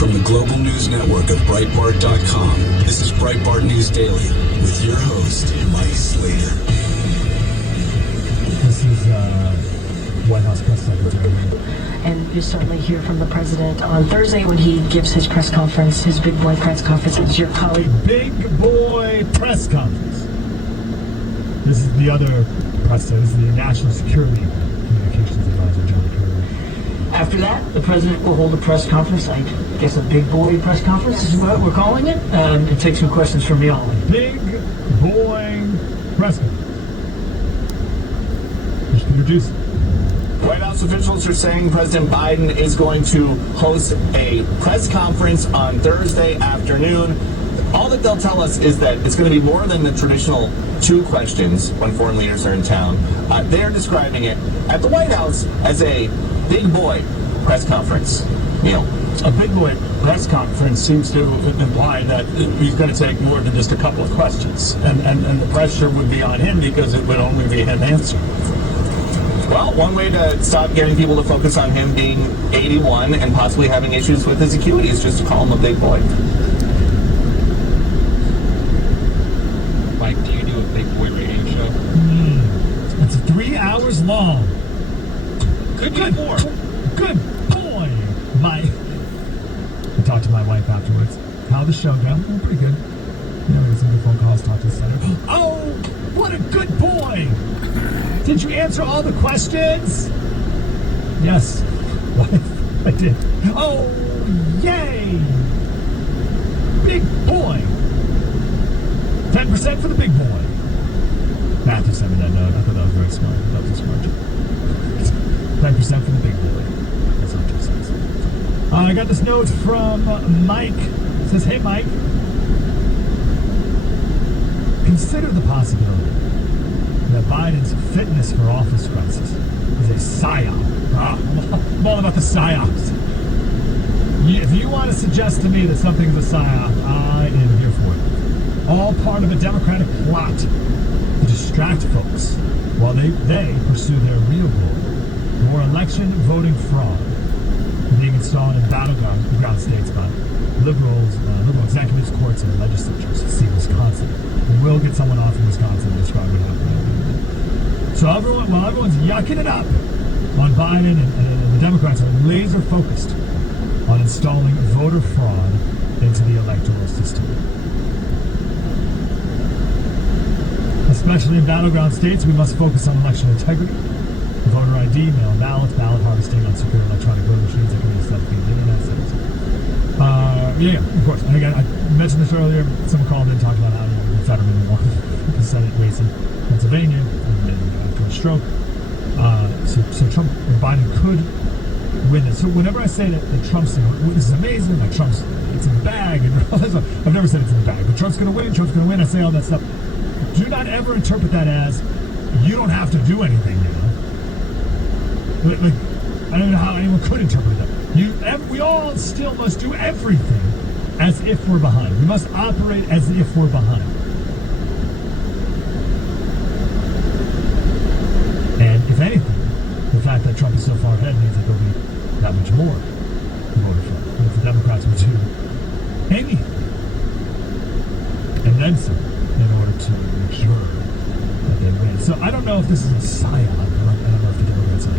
From the global news network of Breitbart.com, this is Breitbart News Daily with your host, Mike Slater. This is White House Press Secretary. And you certainly hear from the president on Thursday when he gives his press conference, his big boy press conference. It's your colleague. Big boy press conference. This is the other press, this is the National Security Communications Advisor, John Kirby. After that, the president will hold a press conference, I guess a big boy press conference is what we're calling it, and take some questions from y'all. Big boy press conference. Just introduce it. White House officials are saying President Biden is going to host a press conference on Thursday afternoon. All that they'll tell us is that it's going to be more than the traditional 2 questions when foreign leaders are in town. They're describing it at the White House as a big boy press conference. Neil. A big boy press conference seems to imply that he's going to take more than just a couple of questions. And the pressure would be on him because it would only be him answering. Well, one way to stop getting people to focus on him being 81 and possibly having issues with his acuity is just to call him a big boy. Mike, do you do a big boy radio show? It's 3 hours long. Could be more. Good boy, Mike. I talked to my wife afterwards. How'd the show go? Oh, pretty good. You know, we got some good phone calls, talked to the senator. Oh, what a good boy! Did you answer all the questions? Yes, wife, I did. Oh, yay! Big boy. 10% for the big boy. Matthew sent me that note. I thought that was very smart. That was a smart joke. 10% for the big boy. That's not 2 cents. I got this note from Mike. It says, hey, Mike. Consider the possibility that Biden's fitness for office crisis is a psyop. I'm all about the psyops. If you want to suggest to me that something is a psyop, I am here for it. All part of a Democratic plot to distract folks while they pursue their real goal. More election voting fraud being installed in battleground states by liberal executives, courts, and legislatures. See Wisconsin. We will get someone off in Wisconsin to describe what happened. So while everyone's yucking it up on Biden and the Democrats are laser focused on installing voter fraud into the electoral system. Especially in battleground states, we must focus on election integrity, voter ID, mail ballots, ballot harvesting, on secure electronic voting machines that can be stuff via the internet. Yeah, of course. And again, I mentioned this earlier. Someone called in and talked about how the Fetterman won the Senate race in Pennsylvania and then after a stroke. So Trump or Biden could win it. So whenever I say that Trump's, this is amazing, like it's in the bag, and I've never said it's in the bag, but Trump's going to win, I say all that stuff. Do not ever interpret that as you don't have to do anything now. Like, I don't know how anyone could interpret that. We all still must do everything as if we're behind. We must operate as if we're behind. And if anything, the fact that Trump is so far ahead means that there'll be that much more voter fraud. And if the Democrats would do anything, and then some, in order to make sure that they win. So I don't know if this is a psyop. I don't know if the Democrats are.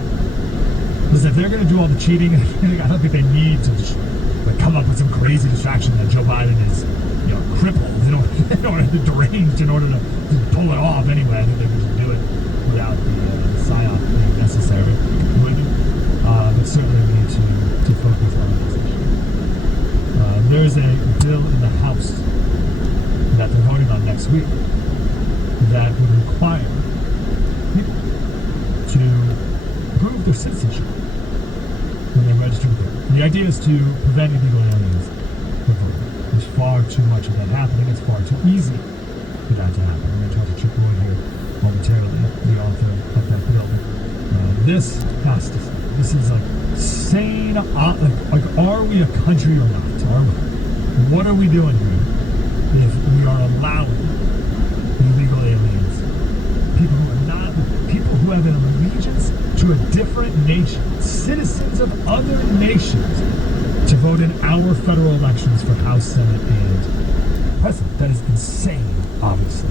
Because if they're going to do all the cheating, I don't think they need to come up with some crazy distraction that Joe Biden is, crippled, deranged in order to pull it off anyway. I think they can just do it without the psyop being necessary. But certainly we need to focus on this issue. There's a bill in the House that they're voting on next week that would require people to prove their citizenship when they register to vote. The idea is to prevent illegal aliens from voting. There's far too much of that happening. It's far too easy for that to happen. I'm going to talk to Chip Roy here momentarily, the author of that bill. This has to stop. This is sane. Are we a country or not? What are we doing here if we are allowing illegal aliens, people who have an allegiance to a different nation, citizens of other nations, to vote in our federal elections for House, Senate, and President. That is insane, obviously,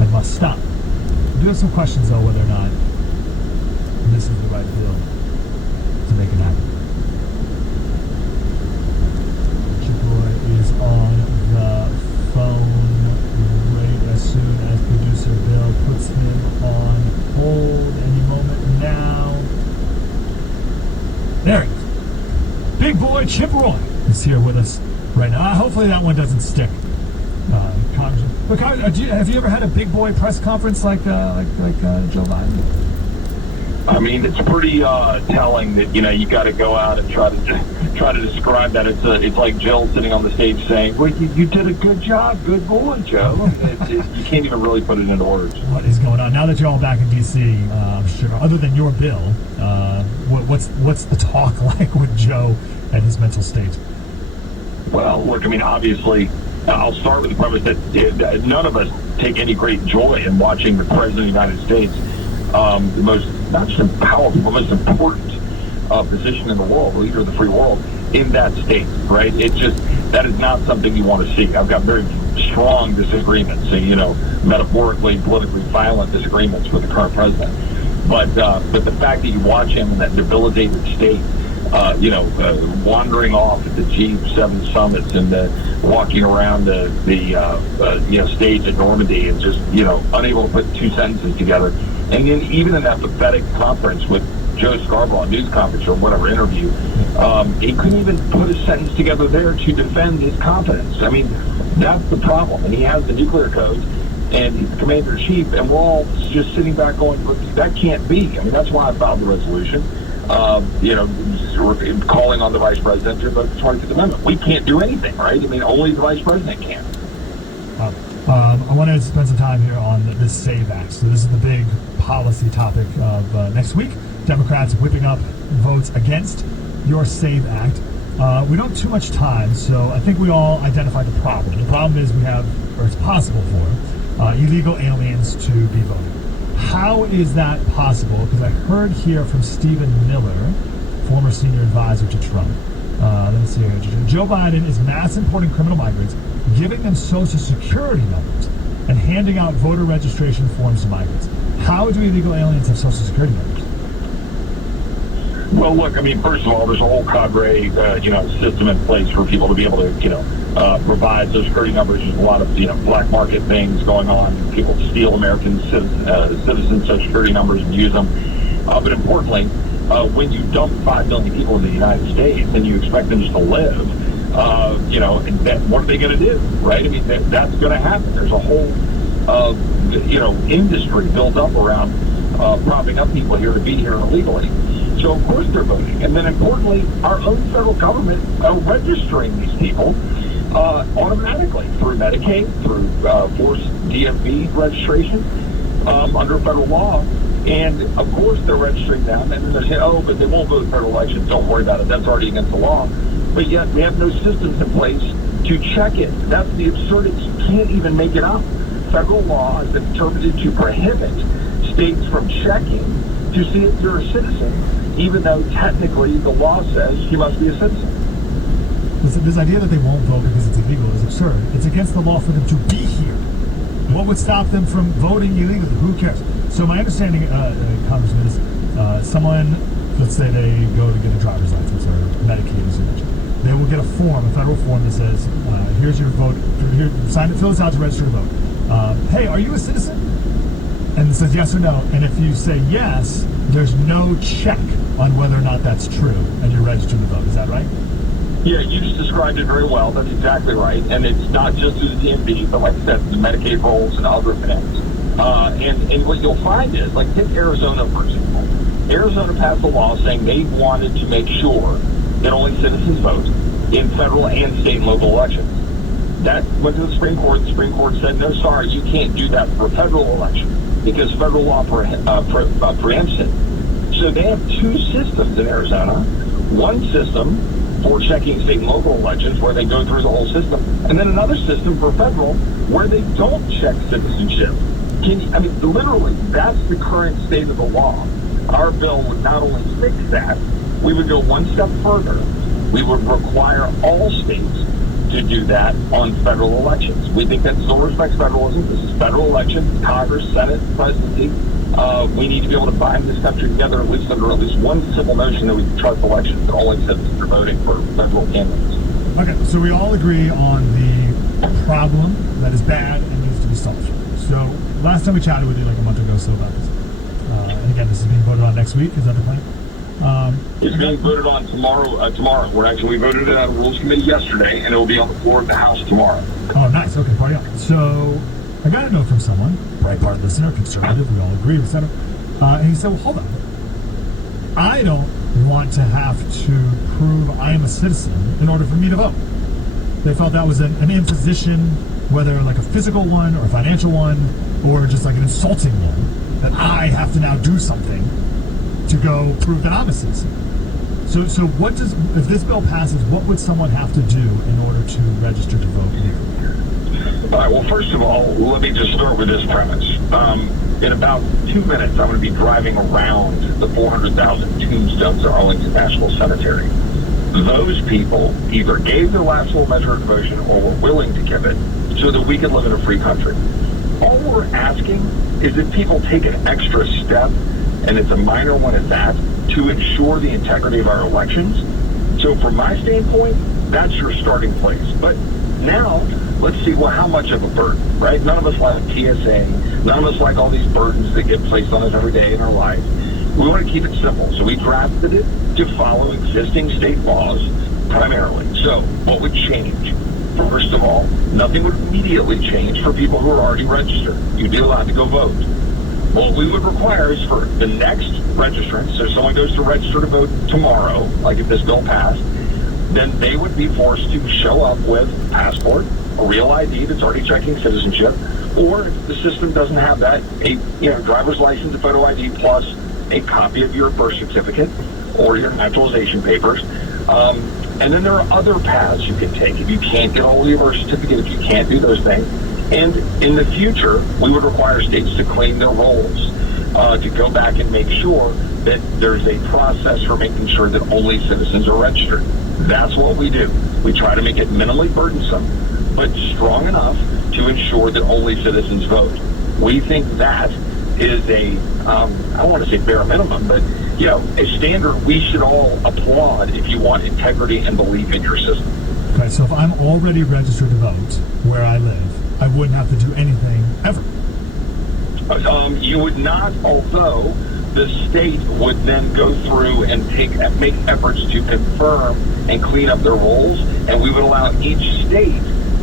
and must stop. I do have some questions, though, whether or not this is the right bill to make it happen. Chick-fil-A is on the phone right as soon as producer Bill puts him on hold any moment now. There he is. Big boy Chip Roy is here with us right now. Hopefully that one doesn't stick. Congressman. But have you ever had a big boy press conference like Joe Biden? I mean, it's pretty telling that you got to go out and try to describe that. It's like Jill sitting on the stage saying, "Well, you did a good job, good boy, Joe." You can't even really put it into words. What is going on now that you're all back in D.C.? I'm sure, other than your bill, what's the talk like with Joe and his mental state? Well, look, I mean, obviously, I'll start with the premise that none of us take any great joy in watching the President of the United States, the most, not just powerful, but most important position in the world, leader of the free world, in that state, right? It's just, that is not something you want to see. I've got very strong disagreements, metaphorically, politically violent disagreements with the current president. But the fact that you watch him in that debilitated state, wandering off at the G7 summits and walking around the stage at Normandy and just, unable to put two sentences together. And then even in that pathetic conference with Joe Scarborough, a news conference or whatever interview, he couldn't even put a sentence together there to defend his competence. I mean, that's the problem. And he has the nuclear codes, and he's the commander-in-chief, and we're all just sitting back going, "Look, that can't be." I mean, that's why I filed the resolution, calling on the vice president to vote the 25th Amendment. We can't do anything, right? I mean, only the vice president can. I want to spend some time here on this SAVE Act. So this is the big policy topic of next week. Democrats whipping up votes against your SAVE Act. We don't have too much time, so I think we all identified the problem. The problem is it's possible for illegal aliens to be voting. How is that possible? Because I heard here from Stephen Miller, former senior advisor to Trump. Let me see here. Joe Biden is mass importing criminal migrants, giving them Social Security numbers, and handing out voter registration forms to migrants. How do illegal aliens have Social Security numbers? Well, look, I mean, first of all, there's a whole cadre, system in place for people to be able to, provide Social Security numbers. There's a lot of, black market things going on. People steal American citizens' Social Security numbers and use them. But importantly, when you dump 5 million people in the United States and you expect them just to live, what are they going to do, right? I mean, that's going to happen. There's a whole, industry built up around propping up people here to be here illegally. So, of course, they're voting. And then, importantly, our own federal government are registering these people automatically through Medicaid, through forced DMV registration under federal law. And, of course, they're registering them. And then they're saying, oh, but they won't vote in federal elections. Don't worry about it. That's already against the law. But yet we have no systems in place to check it. That's the absurdity. You can't even make it up. Federal law has been interpreted to prohibit states from checking to see if you're a citizen, even though technically the law says you must be a citizen. This idea that they won't vote because it's illegal is absurd. It's against the law for them to be here. What would stop them from voting illegally? Who cares? So my understanding, Congressman, is someone, let's say they go to get a driver's license or Medicaid, as you mentioned. They will get a form, a federal form that says, here's your vote, here, sign it, fill this out to register to vote. Hey, are you a citizen? And it says yes or no. And if you say yes, there's no check on whether or not that's true, and you're registered to vote. Is that right? Yeah, you just described it very well. That's exactly right. And it's not just through the DMV, but like I said, the Medicaid rolls and other things. And what you'll find is, like, take Arizona, for example. Arizona passed a law saying they wanted to make sure that only citizens vote in federal and state and local elections. That went to the Supreme Court. The Supreme Court said, no, sorry, you can't do that for federal elections because federal law preempts it. So they have two systems in Arizona. One system for checking state and local elections where they go through the whole system, and then another system for federal where they don't check citizenship. Literally, that's the current state of the law. Our bill would not only fix that, we would go one step further we would require all states to do that on federal elections. We think that still respects federalism. This is federal elections, Congress, Senate, presidency. We need to be able to bind this country together at least under at least one simple notion that we can trust elections that only citizens are voting for federal candidates. Okay, so we all agree on the problem that is bad and needs to be solved. So last time we chatted with you like a month ago, so about this. And again, this is being voted on next week. Is that the plan? It's being voted on tomorrow. We voted it out of Rules Committee yesterday, and it will be on the floor of the House tomorrow. Oh, nice. Okay, party on. So I got a note from someone, Bretbart listener, conservative, we all agree, etc. And he said, well, hold on. I don't want to have to prove I am a citizen in order for me to vote. They felt that was an imposition, whether like a physical one or a financial one, or just like an insulting one, that I have to now do something to go prove that I'm a citizen. So what does, if this bill passes, what would someone have to do in order to register to vote here? All right, well, first of all, let me just start with this premise. In about 2 minutes, I'm going to be driving around the 400,000 tombstones at Arlington National Cemetery. Those people either gave their last will measure of devotion or were willing to give it so that we could live in a free country. All we're asking is that people take an extra step, and it's a minor one at that, to ensure the integrity of our elections. So from my standpoint, that's your starting place. But now, let's see, well, how much of a burden, right? None of us like TSA. None of us like all these burdens that get placed on us every day in our life. We want to keep it simple. So we drafted it to follow existing state laws primarily. So what would change? First of all, nothing would immediately change for people who are already registered. You'd be allowed to go vote. What we would require is for the next registrant, so if someone goes to register to vote tomorrow, like if this bill passed, then they would be forced to show up with a passport, a real ID that's already checking citizenship, or if the system doesn't have that, a driver's license, a photo ID, plus a copy of your birth certificate or your naturalization papers. And then there are other paths you can take if you can't get all of your birth certificate, if you can't do those things. And in the future, we would require states to clean their rolls, to go back and make sure that there's a process for making sure that only citizens are registered. That's what we do. We try to make it minimally burdensome, but strong enough to ensure that only citizens vote. We think that is I don't want to say bare minimum, but a standard we should all applaud if you want integrity and belief in your system. Okay, so if I'm already registered to vote where I live, I wouldn't have to do anything ever. You would not, although the state would then go through and make efforts to confirm and clean up their rolls, and we would allow each state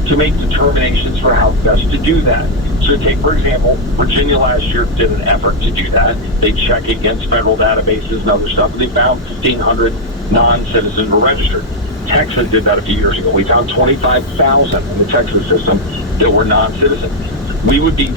to make determinations for how best to do that. So take, for example, Virginia last year did an effort to do that. They check against federal databases and other stuff, and they found 1,500 non-citizens were registered. Texas did that a few years ago. We found 25,000 in the Texas system that were non-citizens. We would be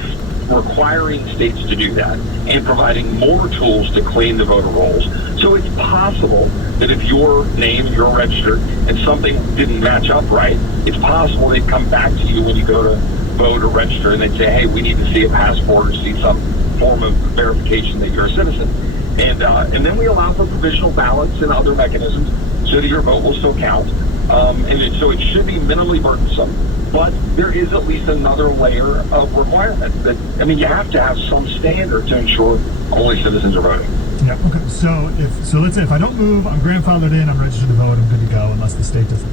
requiring states to do that and providing more tools to clean the voter rolls. So it's possible that if your name, you're registered, and something didn't match up right, it's possible they'd come back to you when you go to vote or register and they'd say, hey, we need to see a passport or see some form of verification that you're a citizen. And then we allow for provisional ballots and other mechanisms so that your vote will still count. So it should be minimally burdensome, but there is at least another layer of requirement that, you have to have some standard to ensure only citizens are voting. Yeah, okay. So let's say if I don't move, I'm grandfathered in, I'm registered to vote, I'm good to go, unless the state doesn't.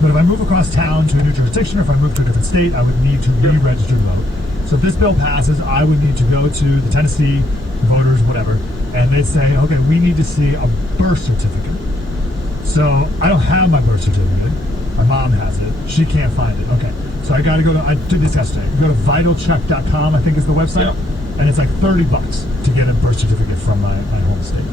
But if I move across town to a new jurisdiction, or if I move to a different state, I would need to re-register to vote. So if this bill passes, I would need to go to the Tennessee voters, whatever, and they'd say, okay, we need to see a birth certificate. So I don't have my birth certificate. My mom has it. She can't find it. Okay. So I did this yesterday. Go to vitalcheck.com, I think is the website. Yeah. And it's like $30 to get a birth certificate from my home state.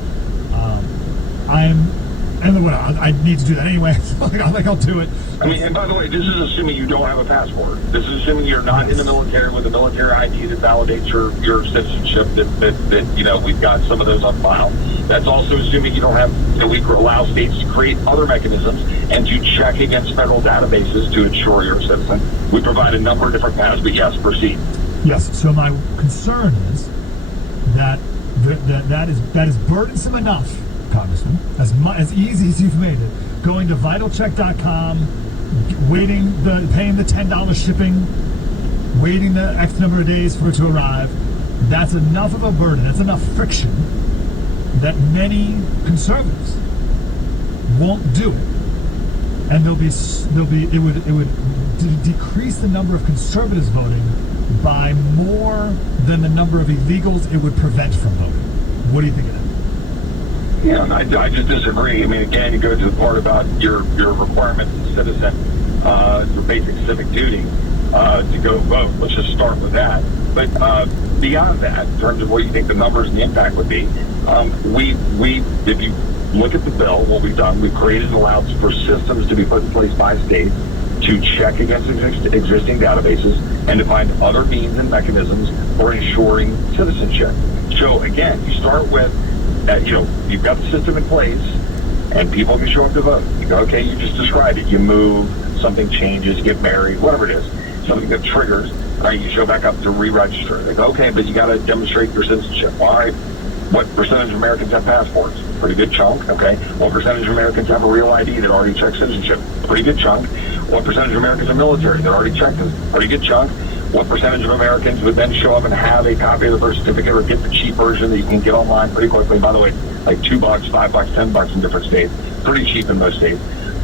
I need to do that anyway. So I'll do it. And by the way, this is assuming you don't have a passport. This is assuming you're not in the military with a military ID that validates your citizenship. That we've got some of those on file. That's also assuming you don't have. We allow states to create other mechanisms and to check against federal databases to ensure you're a citizen. We provide a number of different paths, but yes, proceed. Yes. So my concern is that is burdensome enough, Congressman, as easy as you've made it, going to vitalcheck.com, paying the $10 shipping, waiting the X number of days for it to arrive, that's enough of a burden, that's enough friction that many conservatives won't do it. And it would decrease the number of conservatives voting by more than the number of illegals it would prevent from voting. What do you think of that? Yeah, and I just disagree. I mean, again, you go to the part about your requirements as a citizen, your basic civic duty to go vote. Let's just start with that. But beyond that, in terms of what you think the numbers and the impact would be, if you look at the bill, what we've done, we've created and allowed for systems to be put in place by states to check against existing databases and to find other means and mechanisms for ensuring citizenship. So again, you start with, you've got the system in place and people can show up to vote. You go, okay, you just described it. You move, something changes, get married, whatever it is, something that triggers, right? You show back up to re-register. They go, okay, but you got to demonstrate your citizenship. All right, what percentage of Americans have passports? Pretty good chunk, okay. What percentage of Americans have a real ID that already checks citizenship? Pretty good chunk. What percentage of Americans are military that already checked this? Pretty good chunk. What percentage of Americans would then show up and have a copy of the birth certificate or get the cheap version that you can get online pretty quickly? By the way, like $2, $5, $10 in different states. Pretty cheap in most states.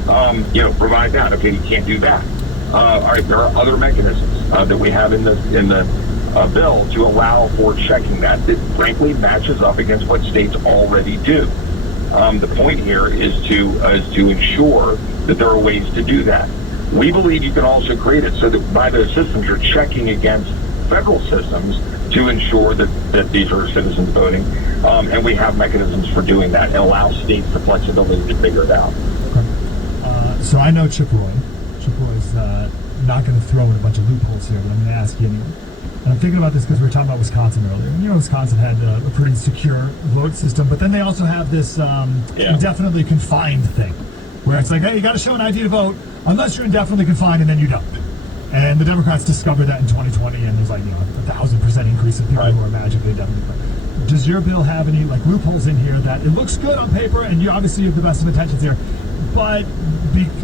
Provide that. Okay, you can't do that. All right, there are other mechanisms that we have in the bill to allow for checking that frankly matches up against what states already do. The point here is to ensure that there are ways to do that. We believe you can also create it so that by those systems you're checking against federal systems to ensure that these are citizens voting, and we have mechanisms for doing that and allow states the flexibility to figure it out. So I know Chip Roy. Chip Roy's not going to throw in a bunch of loopholes here, but I'm going to ask you anyway. And I'm thinking about this because we were talking about Wisconsin earlier. And, Wisconsin had a pretty secure vote system, but then they also have this indefinitely confined thing, where it's like, hey, you got to show an ID to vote unless you're indefinitely confined, and then you don't. And the Democrats discovered that in 2020, and there's like 1,000% increase in people who are magically indefinitely confined. Does your bill have any loopholes in here that it looks good on paper, and you obviously have the best of intentions here, but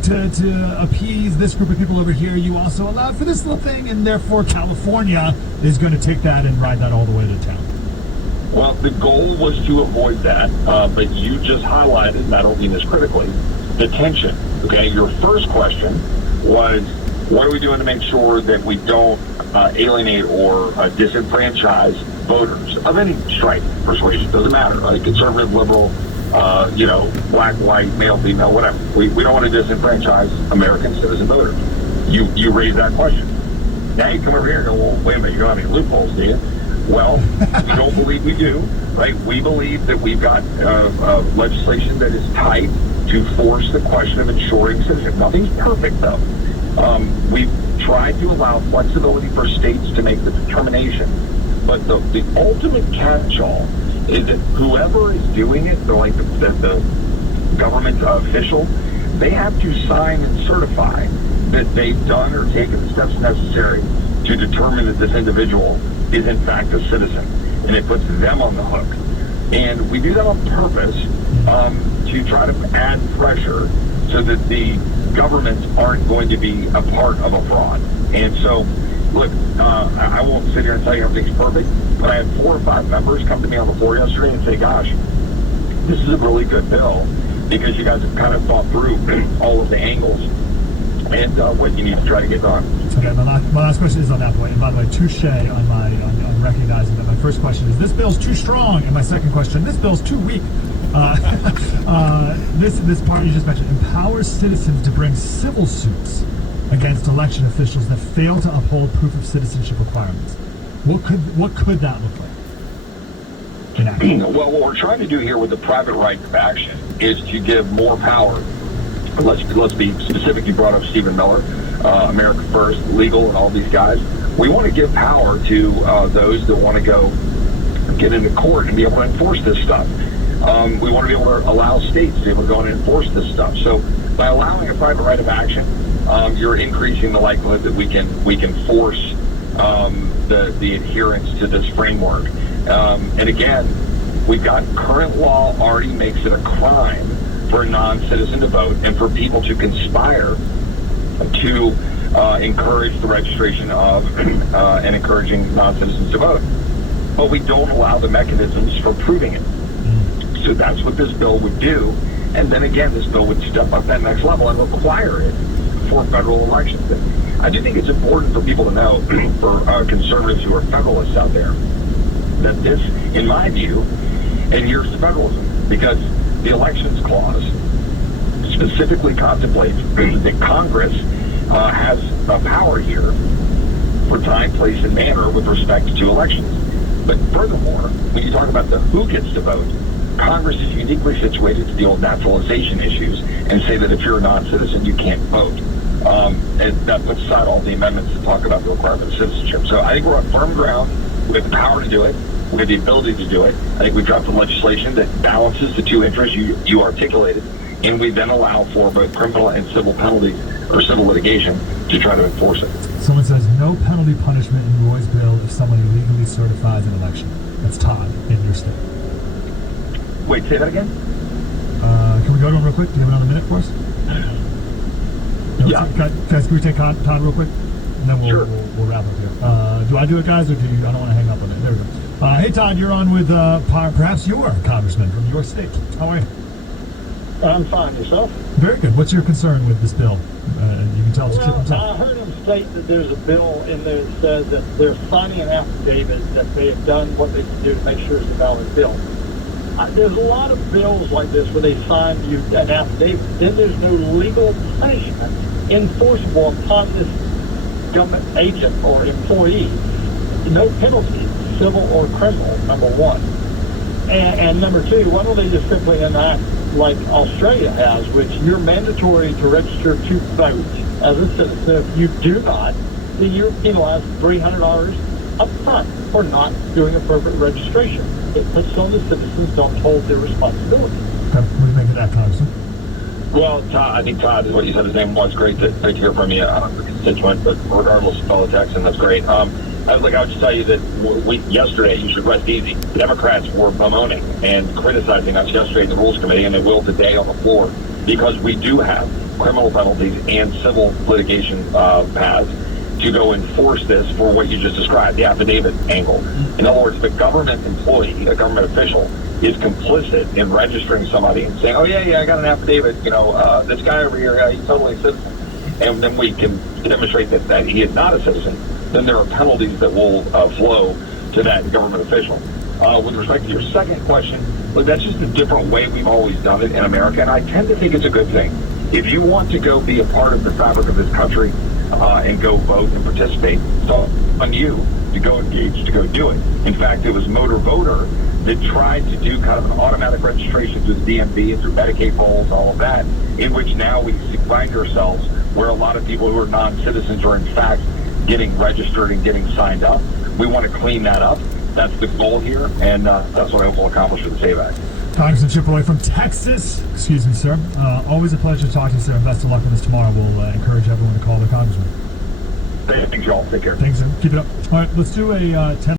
to appease this group of people over here, you also allowed for this little thing, and therefore California is going to take that and ride that all the way to town? Well, the goal was to avoid that, but you just highlighted, and I don't mean this critically, the tension. Okay, your first question was, what are we doing to make sure that we don't alienate or disenfranchise voters of any stripe, persuasion? Doesn't matter, right? Conservative, liberal, black, white, male, female, whatever. We don't want to disenfranchise American citizen voters. You raise that question. Now you come over here and go, well, wait a minute, you don't have any loopholes, do you? Well, we don't believe we do, right? We believe that we've got legislation that is tight to force the question of ensuring citizenship. Nothing's perfect, though. We've tried to allow flexibility for states to make the determination. But the ultimate catch-all is that whoever is doing it, the government official, they have to sign and certify that they've done or taken the steps necessary to determine that this individual is in fact a citizen, and it puts them on the hook. And we do that on purpose to try to add pressure so that the governments aren't going to be a part of a fraud. And so, look, I won't sit here and tell you everything's perfect, but I had 4 or 5 members come to me on the floor yesterday and say, gosh, this is a really good bill because you guys have kind of thought through all of the angles and what you need to try to get done. Okay, my last question is on that point. And by the way, touche on recognizing that my first question is, this bill's too strong. And my second question, this bill's too weak. This part you just mentioned empowers citizens to bring civil suits against election officials that fail to uphold proof of citizenship requirements. What could that look like? Well, what we're trying to do here with the private right of action is to give more power. Let's be specific. You brought up Stephen Miller, America First, Legal, and all these guys. We want to give power to those that want to go get into court and be able to enforce this stuff. We want to be able to allow states to be able to go and enforce this stuff. So by allowing a private right of action, you're increasing the likelihood that we can force the adherence to this framework. And again, we've got current law already makes it a crime for a non-citizen to vote and for people to conspire to encourage the registration of and encouraging non-citizens to vote. But we don't allow the mechanisms for proving it. So that's what this bill would do. And then again, this bill would step up that next level and require it for federal elections. I do think it's important for people to know, for conservatives who are federalists out there, that this, in my view, adheres to federalism, because the elections clause specifically contemplates that Congress has a power here for time, place, and manner with respect to elections. But furthermore, when you talk about the who gets to vote, Congress is uniquely situated to deal with naturalization issues and say that if you're a non-citizen, you can't vote. And that puts aside all the amendments that talk about the requirement of citizenship. So I think we're on firm ground. We have the power to do it. We have the ability to do it. I think we've drafted legislation that balances the two interests you articulated, and we then allow for both criminal and civil penalties or civil litigation to try to enforce it. Someone says no penalty punishment in Roy's bill if someone illegally certifies an election. That's Todd in your state. Wait, say that again? Can we go to him real quick? Do you have another minute for us? Yeah. Guys, can we take Todd real quick? And then we'll wrap up here. Do I do it, guys, or do you? I don't want to hang up on it. There we go. Hey, Todd, you're on with perhaps your congressman from your state. How are you? I'm fine. Yourself? Very good. What's your concern with this bill? You can tell us. I heard him state that there's a bill in there that says that they're signing an affidavit that they have done what they can do to make sure it's a valid bill. There's a lot of bills like this where they sign you an affidavit. Then there's no legal punishment enforceable upon this government agent or employee. No penalty, civil or criminal, number one. And number two, why don't they just simply enact like Australia has, which you're mandatory to register to vote as a citizen. If you do not, then you're penalized $300 up front for not doing appropriate registration. It puts on the citizens don't hold their responsibility. Okay, what do you make of that, Congressman? Well, Todd, I think Todd is what you said his name was. Great to hear from you. I'm a constituent, but regardless of politics, and that's great. I would just tell you that yesterday, you should rest easy. The Democrats were bemoaning and criticizing us yesterday in the Rules Committee, and they will today on the floor, because we do have criminal penalties and civil litigation paths to go enforce this for what you just described, the affidavit angle. In other words, if a government employee, a government official, is complicit in registering somebody and saying, oh, yeah, I got an affidavit, this guy over here, he's totally a citizen, and then we can demonstrate that he is not a citizen, then there are penalties that will flow to that government official. With respect to your second question, look, that's just a different way we've always done it in America, and I tend to think it's a good thing. If you want to go be a part of the fabric of this country and go vote and participate, it's on you to go engage, to go do it. In fact, it was Motor Voter that tried to do kind of an automatic registration through the DMV and through Medicaid rolls, all of that, in which now we find ourselves where a lot of people who are non-citizens are in fact getting registered and getting signed up. We want to clean that up. That's the goal here, and that's what I hope we'll accomplish with the SAVE Act. Congressman Chip Roy from Texas. Excuse me, sir. Always a pleasure to talk to you, sir, and best of luck with this tomorrow. We'll encourage everyone to call their congressman. Thanks, y'all. Take care. Thanks, sir. Keep it up. All right, let's do a 10